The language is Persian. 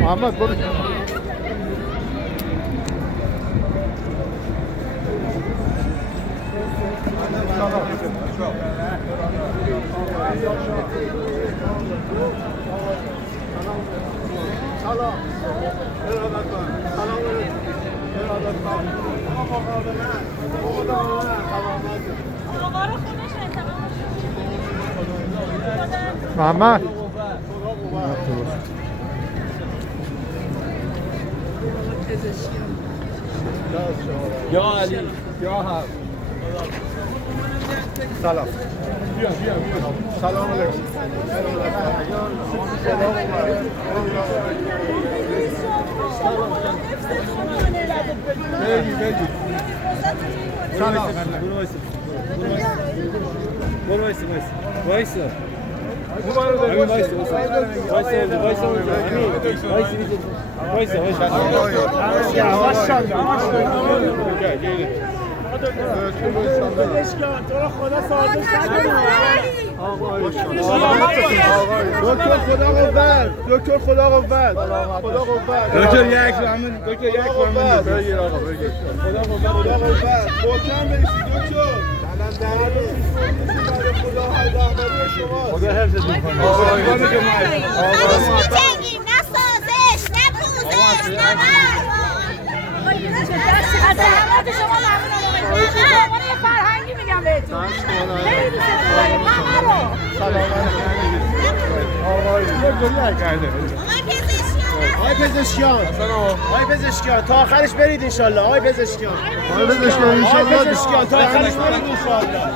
محمد برو. سلام. محمد یا علی یا هم سلام. بیا سلام علیکم. بگی سلام. برو وایسا دکتر خدا قوت. دکتر یک رحمت دکتر یک رحمت بگیر آقا بگیر. خدا قوت محکم بایستی دکتر. خدا حفظتون کنه. نمی‌تونیم نه سازش نه پوزش نه زحمت شما ممنونم. من یه فرهنگی میگم بهتون. خیلی دوستتون داریم. آقای پزشکیان تا آخرش برید انشالله. آقای پزشکیان تا آخرش برید انشالله.